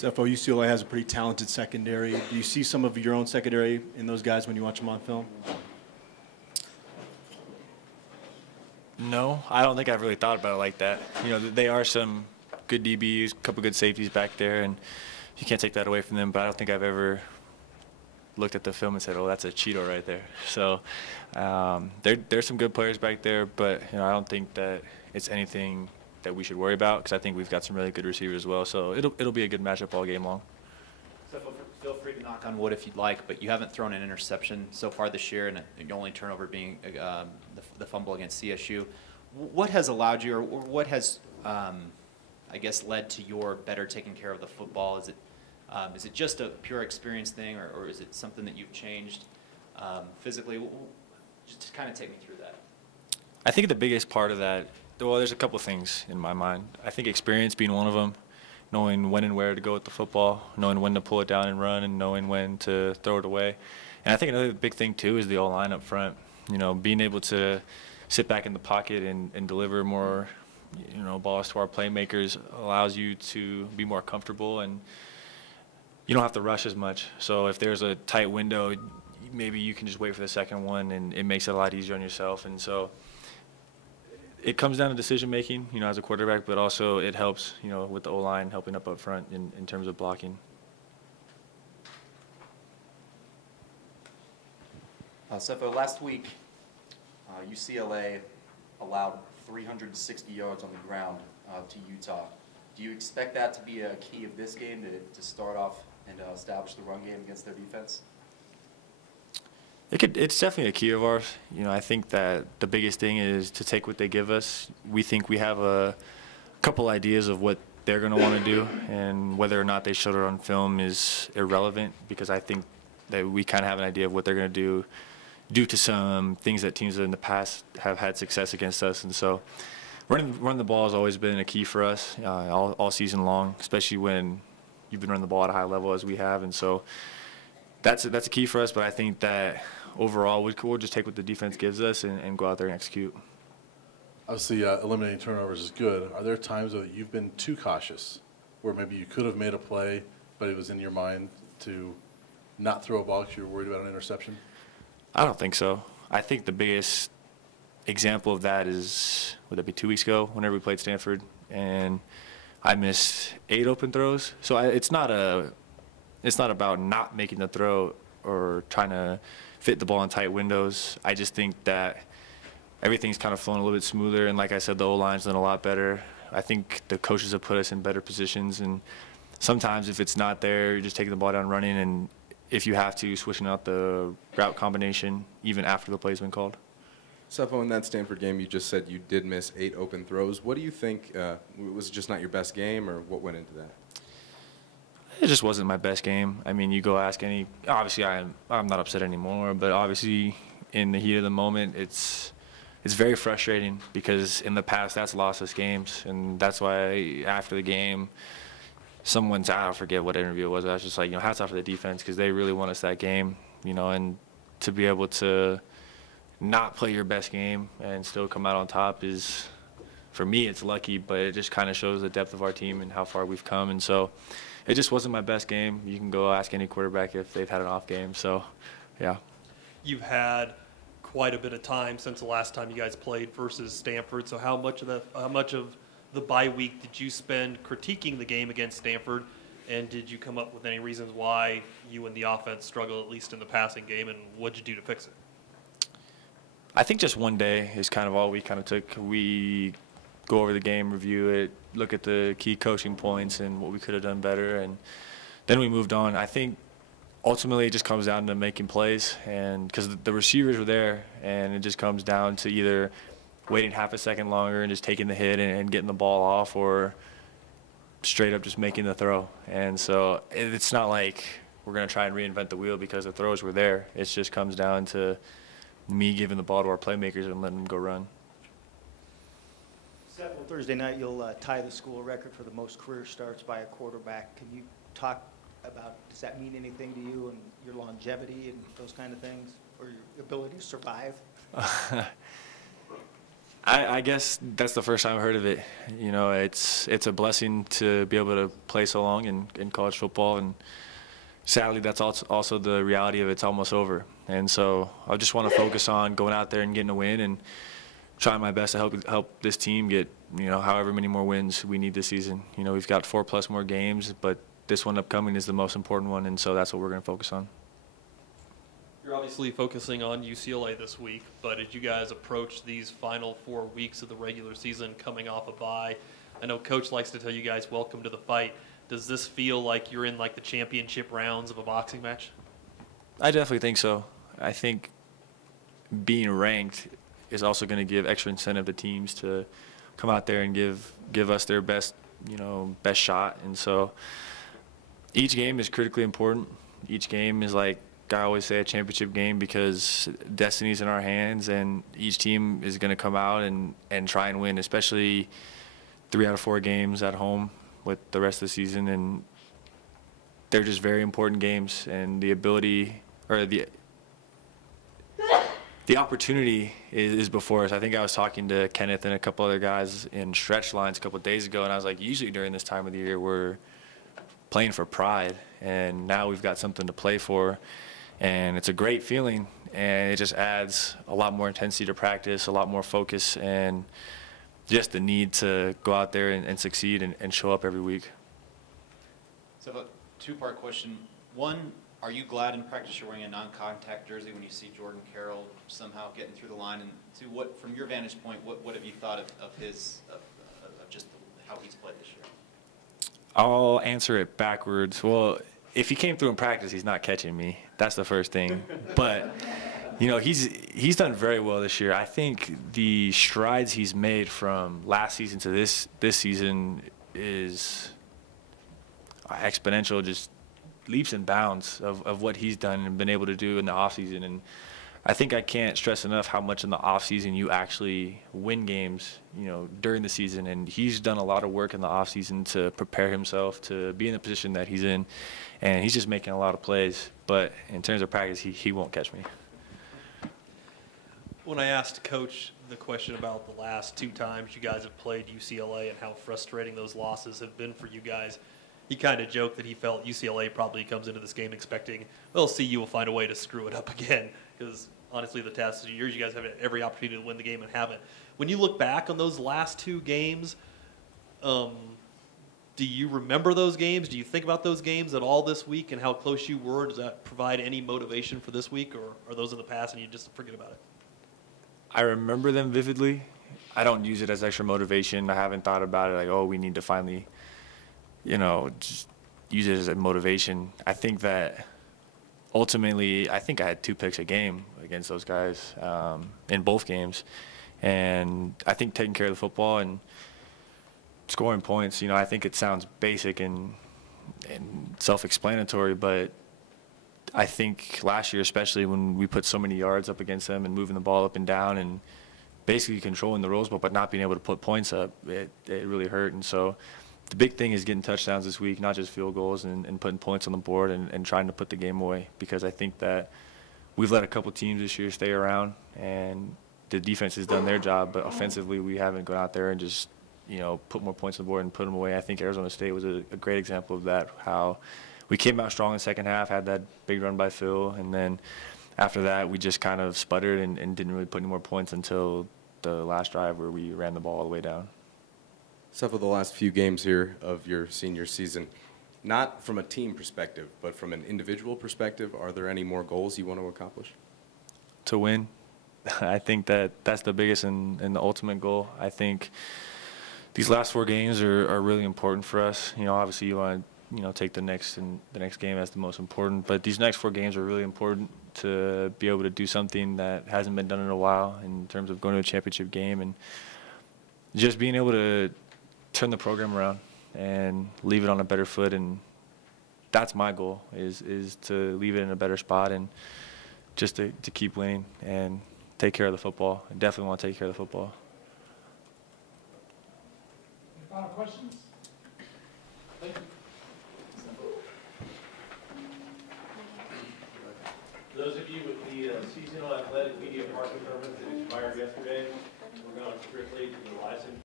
Sefo, UCLA has a pretty talented secondary. Do you see some of your own secondary in those guys when you watch them on film? No, I don't think I've really thought about it like that. You know, they are some good DBs, a couple good safeties back there, and you can't take that away from them. But I don't think I've ever looked at the film and said, "Oh, that's a Cheeto right there." So there's some good players back there, but you know, I don't think that it's anything that we should worry about because I think we've got some really good receivers as well. So it'll be a good matchup all game long. So feel free to knock on wood if you'd like, but you haven't thrown an interception so far this year, and the only turnover being the fumble against CSU. What has allowed you, or what has, I guess, led to your better taking care of the football? Is it just a pure experience thing, or is it something that you've changed physically? Just kind of take me through that. I think the biggest part of that, well, there's a couple things in my mind. I think experience being one of them. Knowing when and where to go with the football, knowing when to pull it down and run, and knowing when to throw it away. And I think another big thing, too, is the O-line up front. You know, being able to sit back in the pocket and deliver more, you know, balls to our playmakers allows you to be more comfortable, and you don't have to rush as much. So if there's a tight window, maybe you can just wait for the second one, and it makes it a lot easier on yourself. And so it comes down to decision-making, you know, as a quarterback, but also it helps, you know, with the O-line helping up front in terms of blocking. Sefo, last week, UCLA allowed 360 yards on the ground to Utah. Do you expect that to be a key of this game to start off and establish the run game against their defense? It's definitely a key of ours. You know, I think that the biggest thing is to take what they give us. We think we have a couple ideas of what they're going to want to do, and whether or not they showed it on film is irrelevant because I think that we kind of have an idea of what they're going to do due to some things that teams in the past have had success against us. And so running the ball has always been a key for us all season long, especially when you've been running the ball at a high level as we have. And so that's a key for us, but I think that overall we'll just take what the defense gives us and go out there and execute. Obviously, eliminating turnovers is good. Are there times that you've been too cautious where maybe you could have made a play, but it was in your mind to not throw a ball because you were worried about an interception? I don't think so. I think the biggest example of that is, would that be 2 weeks ago, whenever we played Stanford, and I missed 8 open throws. So it's not about not making the throw or trying to fit the ball in tight windows. I just think that everything's kind of flowing a little bit smoother, and like I said, the O-line's done a lot better. I think the coaches have put us in better positions, and sometimes if it's not there, you're just taking the ball down running, and if you have to, switching out the route combination even after the play's been called. Sefo, in that Stanford game, you just said you did miss 8 open throws. What do you think, was it just not your best game, or what went into that? It just wasn't my best game. I mean, you go ask any – obviously I'm not upset anymore, but obviously in the heat of the moment it's very frustrating because in the past that's lost us games, and that's why after the game someone's – I forget what interview it was. I was just like, you know, hats off to the defense because they really won us that game, you know, and to be able to not play your best game and still come out on top is – for me it's lucky, but it just kind of shows the depth of our team and how far we've come. And so it just wasn't my best game. You can go ask any quarterback if they've had an off game. So, yeah. You've had quite a bit of time since the last time you guys played versus Stanford. So how much of the bye week did you spend critiquing the game against Stanford? And did you come up with any reasons why you and the offense struggle, at least in the passing game, and what did you do to fix it? I think just one day is kind of all we kind of took. We go over the game, review it, look at the key coaching points and what we could have done better, and then we moved on. I think ultimately it just comes down to making plays, and because the receivers were there, and it just comes down to either waiting half a second longer and just taking the hit and getting the ball off, or straight up just making the throw. And so it's not like we're going to try and reinvent the wheel because the throws were there. It just comes down to me giving the ball to our playmakers and letting them go run. Thursday night, you'll tie the school record for the most career starts by a quarterback. Can you talk about, does that mean anything to you and your longevity and those kind of things, or your ability to survive? I guess that's the first time I've heard of it. You know, it's a blessing to be able to play so long in college football, and sadly, that's also the reality of it's almost over. And so I just want to focus on going out there and getting a win and trying my best to help this team get, you know, however many more wins we need this season. You know, we've got 4+ more games, but this one upcoming is the most important one, and so that's what we're going to focus on. You're obviously focusing on UCLA this week, but as you guys approach these final 4 weeks of the regular season coming off a bye, I know Coach likes to tell you guys, welcome to the fight. Does this feel like you're in like the championship rounds of a boxing match? I definitely think so. I think being ranked is also going to give extra incentive to teams to come out there and give us their best, you know, best shot. And so each game is critically important. Each game is, like I always say, a championship game, because destiny's in our hands, and each team is going to come out and try and win, especially 3 out of 4 games at home with the rest of the season. And they're just very important games, and the ability, or the opportunity is before us. I think I was talking to Kenneth and a couple other guys in stretch lines a couple of days ago, and I was like, usually during this time of the year we're playing for pride, and now we've got something to play for, and it's a great feeling, and it just adds a lot more intensity to practice, a lot more focus, and just the need to go out there and succeed and show up every week. So a 2-part question. One, are you glad in practice you're wearing a non-contact jersey when you see Jordan Carroll somehow getting through the line? And 2, what, from your vantage point, what have you thought of just how he's played this year? I'll answer it backwards. Well, if he came through in practice, he's not catching me. That's the first thing. But, you know, he's done very well this year. I think the strides he's made from last season to this season is exponential, just leaps and bounds of what he's done and been able to do in the offseason. And I think I can't stress enough how much in the offseason you actually win games, you know, during the season. And he's done a lot of work in the offseason to prepare himself to be in the position that he's in. And he's just making a lot of plays. But in terms of practice, he won't catch me. When I asked Coach the question about the last 2 times you guys have played UCLA and how frustrating those losses have been for you guys, he kind of joked that he felt UCLA probably comes into this game expecting, well, CU will find a way to screw it up again, because honestly the past 2 years you guys have had every opportunity to win the game and haven't. When you look back on those last 2 games, do you remember those games? Do you think about those games at all this week and how close you were? Does that provide any motivation for this week, or are those in the past and you just forget about it? I remember them vividly. I don't use it as extra motivation. I haven't thought about it like, oh, we need to finally, you know, just use it as a motivation. I think that ultimately, I think I had 2 picks a game against those guys in both games. And I think taking care of the football and scoring points, you know, I think it sounds basic and self-explanatory, but I think last year, especially when we put so many yards up against them and moving the ball up and down and basically controlling the Rose Bowl but not being able to put points up, it really hurt. And so the big thing is getting touchdowns this week, not just field goals, and putting points on the board and trying to put the game away, because I think that we've let a couple teams this year stay around, and the defense has done their job, but offensively we haven't gone out there and just, you know, put more points on the board and put them away. I think Arizona State was a great example of that, how we came out strong in the second half, had that big run by Phil, and then after that we just kind of sputtered and didn't really put any more points until the last drive where we ran the ball all the way down. Sefo, the last few games here of your senior season, not from a team perspective, but from an individual perspective, are there any more goals you want to accomplish? To win. I think that's the biggest and the ultimate goal. I think these last 4 games are really important for us. You know, obviously you want to, you know, take the next game as the most important, but these next 4 games are really important to be able to do something that hasn't been done in a while in terms of going to a championship game and just being able to turn the program around and leave it on a better foot. And that's my goal, is to leave it in a better spot and just to keep winning and take care of the football. I definitely want to take care of the football. Any final questions? Thank you. Those of you with the seasonal athletic media partner permit that expired yesterday, we're going strictly to the license